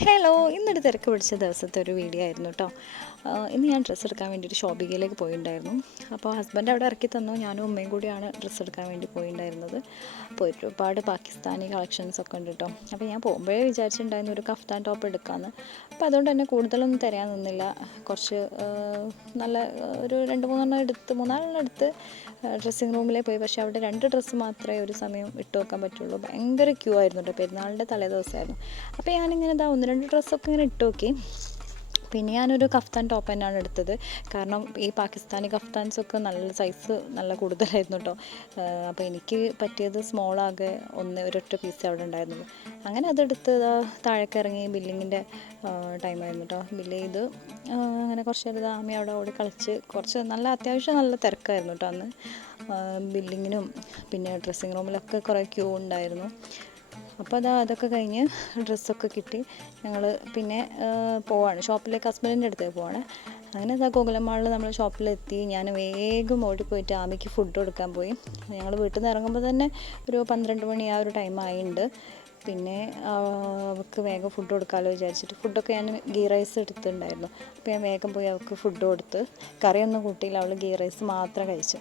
Hello ഇന്നൊരു തിരക്ക് പിടിച്ച ദിവസത്തെ ഒരു വീഡിയോ ആയിരുന്നു കേട്ടോ ഇന്ന് ഞാൻ ഡ്രസ്സ് എടുക്കാൻ വേണ്ടിയിട്ട് ഷോപ്പിങ്ങിലേക്ക് പോയിട്ടുണ്ടായിരുന്നു അപ്പോൾ ഹസ്ബൻഡ് അവിടെ ഇറക്കി തന്നു. ഞാനും ഉമ്മയും കൂടിയാണ് ഡ്രസ്സ് എടുക്കാൻ വേണ്ടി പോയിട്ടുണ്ടായിരുന്നത് അപ്പോൾ ഒരുപാട് പാകിസ്ഥാനി കളക്ഷൻസ് ഒക്കെ ഉണ്ട് കേട്ടോ അപ്പോൾ ഞാൻ പോകുമ്പോഴേ വിചാരിച്ചിട്ടുണ്ടായിരുന്നു ഒരു കഫ്താൻ ടോപ്പ് എടുക്കാമെന്ന് അപ്പോൾ അതുകൊണ്ട് തന്നെ കൂടുതലൊന്നും തരാൻ നിന്നില്ല. കുറച്ച് നല്ല ഒരു രണ്ട് മൂന്നെണ്ണം എടുത്ത് മൂന്നാലെണ്ണം എടുത്ത് ഡ്രസ്സിങ് റൂമിലേ പോയി. പക്ഷേ അവിടെ രണ്ട് ഡ്രസ്സ് മാത്രമേ ഒരു സമയം ഇട്ട് വെക്കാൻ പറ്റുള്ളൂ. ഭയങ്കര ക്യൂ ആയിരുന്നു കേട്ടോ പെരുന്നാളിന്റെ തലേ ദിവസമായിരുന്നു അപ്പോൾ ഞാനിങ്ങനെ ഇതാ ഒന്ന് രണ്ട് ഡ്രസ്സൊക്കെ ഇങ്ങനെ ഇട്ട് നോക്കി. പിന്നെ ഞാനൊരു കഫ്താൻ ടോപ്പ് തന്നെയാണ് എടുത്തത്. കാരണം ഈ പാകിസ്ഥാനി കഫ്താൻസൊക്കെ നല്ല സൈസ് നല്ല കൂടുതലായിരുന്നു കേട്ടോ അപ്പോൾ എനിക്ക് പറ്റിയത് സ്മോൾ ആകെ ഒന്ന് ഒരൊറ്റ പീസ് അവിടെ ഉണ്ടായിരുന്നുള്ളൂ. അങ്ങനെ അതെടുത്ത് താഴേക്ക് ഇറങ്ങി ബില്ലിങ്ങിന്റെ ടൈമായിരുന്നു കേട്ടോ ബില്ല് ചെയ്ത് അങ്ങനെ കുറച്ച് നേരം ആമി അവിടെ അവിടെ കളിച്ച് കുറച്ച് നല്ല അത്യാവശ്യം നല്ല തിരക്കായിരുന്നു കേട്ടോ അന്ന്. ബില്ലിങ്ങിനും പിന്നെ ഡ്രസ്സിങ് റൂമിലൊക്കെ കുറേ ക്യൂ ഉണ്ടായിരുന്നു. അപ്പോൾ അതാ അതൊക്കെ കഴിഞ്ഞ് ഡ്രസ്സൊക്കെ കിട്ടി. ഞങ്ങൾ പിന്നെ പോവാണ്. ഷോപ്പിലേക്ക് ഹസ്ബൻഡിന്റെ അടുത്തേക്ക് പോവാണ്. അങ്ങനെ അതാ കോകുലമാളിൽ നമ്മൾ ഷോപ്പിലെത്തി. ഞാൻ വേഗം ഓടിപ്പോയിട്ട് ആമയ്ക്ക് ഫുഡ് കൊടുക്കാൻ പോയി. ഞങ്ങൾ വീട്ടിൽ നിന്ന് ഇറങ്ങുമ്പോൾ തന്നെ ഒരു പന്ത്രണ്ട് മണി ആ ഒരു ടൈം ആയിട്ടുണ്ട് പിന്നെ ആ, അവൾക്ക് വേഗം ഫുഡ് കൊടുക്കാമല്ലോ വിചാരിച്ചിട്ട് ഫുഡൊക്കെ ഞാൻ ഗീ റൈസ് എടുത്തിട്ടുണ്ടായിരുന്നു. അപ്പോൾ ഞാൻ വേഗം പോയി അവൾക്ക് ഫുഡ് കൊടുത്ത്. കറിയൊന്നും കൂട്ടിയില്ല. അവൾ ഗീ റൈസ് മാത്രം കഴിച്ചു.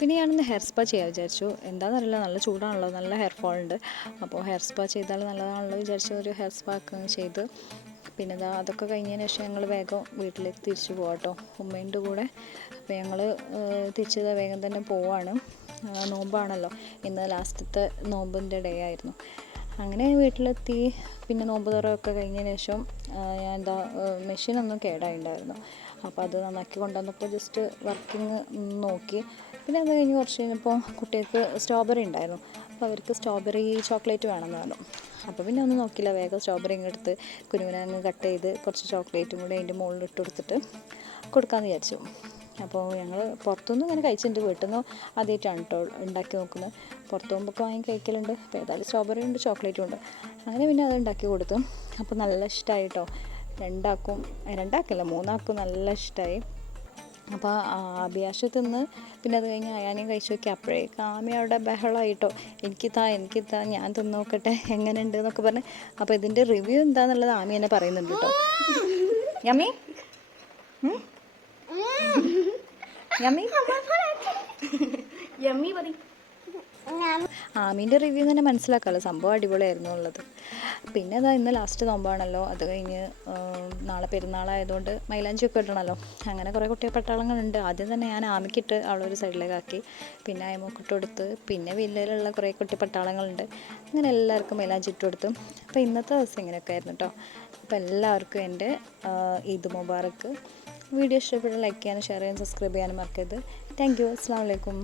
പിന്നെ ഹെയർ സ്പാ ചെയ്യാൻ വിചാരിച്ചു. എന്താണെന്നറിയില്ല നല്ല ചൂടാണല്ലോ നല്ല ഹെയർ ഫോൾ ഉണ്ട്. അപ്പോൾ ഹെയർ സ്പാ ചെയ്താൽ നല്ലതാണല്ലോ വിചാരിച്ചു ഒരു ഹെയർ സ്പാ ഒക്കെ ചെയ്ത്. പിന്നെ ഇതാ അതൊക്കെ കഴിഞ്ഞതിന് ശേഷം ഞങ്ങൾ വേഗം വീട്ടിലേക്ക് തിരിച്ചു പോകാം കേട്ടോ ഉമ്മേന്റെ കൂടെ. അപ്പോൾ ഞങ്ങൾ തിരിച്ചു ദാ വേഗം തന്നെ പോവാണ്. നോമ്പാണല്ലോ. ഇന്ന് ലാസ്റ്റത്തെ നോമ്പിന്റെ ഡേ ആയിരുന്നു. അങ്ങനെ വീട്ടിലെത്തി. പിന്നെ നോമ്പ് തുറയൊക്കെ കഴിഞ്ഞതിന് ശേഷം ഞാൻ എന്താ മെഷീനൊന്നും കേടായിട്ടുണ്ടായിരുന്നു അപ്പോൾ അത് നന്നാക്കി കൊണ്ടുവന്നപ്പോൾ ജസ്റ്റ് വർക്കിംഗ് നോക്കി. പിന്നെ അത് കഴിഞ്ഞ് കുറച്ച് കഴിഞ്ഞപ്പോൾ കുട്ടികൾക്ക് സ്ട്രോബെറി ഉണ്ടായിരുന്നു. അപ്പോൾ അവർക്ക് സ്ട്രോബെറി ചോക്ലേറ്റ് വേണമെന്ന് പറഞ്ഞു അപ്പോൾ പിന്നെ ഒന്നും നോക്കിയില്ല. വേഗം സ്ട്രോബെറി ഇങ്ങെടുത്ത് കുനുകുനാങ്ങ് കട്ട് ചെയ്ത് കുറച്ച് ചോക്ലേറ്റും കൂടി അതിന്റെ മുകളിൽ ഇട്ട് കൊടുത്തിട്ട് കൊടുക്കാമെന്ന് വിചാരിച്ചു. അപ്പോൾ ഞങ്ങൾ പുറത്തുനിന്ന് ഇങ്ങനെ കഴിച്ചിട്ടുണ്ട്. വീട്ടിൽ നിന്ന് ആദ്യമായിട്ടാണ് കേട്ടോ ഉണ്ടാക്കി നോക്കുന്നത്. പുറത്ത് പോകുമ്പോൾ വാങ്ങി കഴിക്കലുണ്ട്. അപ്പോൾ ഏതായാലും സ്ട്രോബെറി ഉണ്ട് ചോക്ലേറ്റും ഉണ്ട്. അങ്ങനെ പിന്നെ അത് ഉണ്ടാക്കി കൊടുത്തു. അപ്പോൾ നല്ല ഇഷ്ടമായി കേട്ടോ. രണ്ടാക്കും രണ്ടാക്കല്ല മൂന്നാക്കും നല്ല ഇഷ്ടമായി അപ്പോൾ അഭിയാഷ് തിന്ന് പിന്നെ അത് കഴിഞ്ഞ് അയാനെയും കഴിച്ചു നോക്കി അപ്പോഴേ ആമി അവിടെ ബഹളമായിട്ടോ എനിക്ക് താ എനിക്ക് താ ഞാൻ തിന്ന് നോക്കട്ടെ എങ്ങനെയുണ്ട്? എന്നൊക്കെ പറഞ്ഞ്. അപ്പോൾ ഇതിന്റെ റിവ്യൂ എന്താണെന്നുള്ളത് ആമി എന്നെ പറയുന്നുണ്ട് കേട്ടോ യമ്മി? യമി യമ്മി മതി ആമീന്റെ റിവ്യൂ തന്നെ മനസ്സിലാക്കാമല്ലോ സംഭവം അടിപൊളിയായിരുന്നു ഉള്ളത് പിന്നെ അതാ ഇന്ന് ലാസ്റ്റ് നോമ്പാണല്ലോ അത് കഴിഞ്ഞ് നാളെ പെരുന്നാളായതുകൊണ്ട് മൈലാഞ്ചി ഒക്കെ ഇടണമല്ലോ അങ്ങനെ കുറേ കുട്ടിയെ പട്ടാളങ്ങളുണ്ട് ആദ്യം തന്നെ ഞാൻ ആമിക്കിട്ട് അവളൊരു സൈഡിലേക്കാക്കി. പിന്നെ അയമൊക്കിട്ട് കൊടുത്ത്. പിന്നെ വില്ലയിലുള്ള കുറേ കുട്ടി പട്ടാളങ്ങളുണ്ട് അങ്ങനെ എല്ലാവർക്കും മൈലാഞ്ചി ഇട്ട് കൊടുത്തു. അപ്പോൾ ഇന്നത്തെ ദിവസം ഇങ്ങനെയൊക്കെ ആയിരുന്നു കേട്ടോ അപ്പോൾ എല്ലാവർക്കും എന്റെ ഈദ് മുബാറക്ക് വീഡിയോ ഇഷ്ടപ്പെട്ട ലൈക്ക് ചെയ്യാനും ഷെയർ ചെയ്യാനും സബ്സ്ക്രൈബ് ചെയ്യാനും മറക്കരുത്. താങ്ക് യു അസ്സാം വലൈക്കും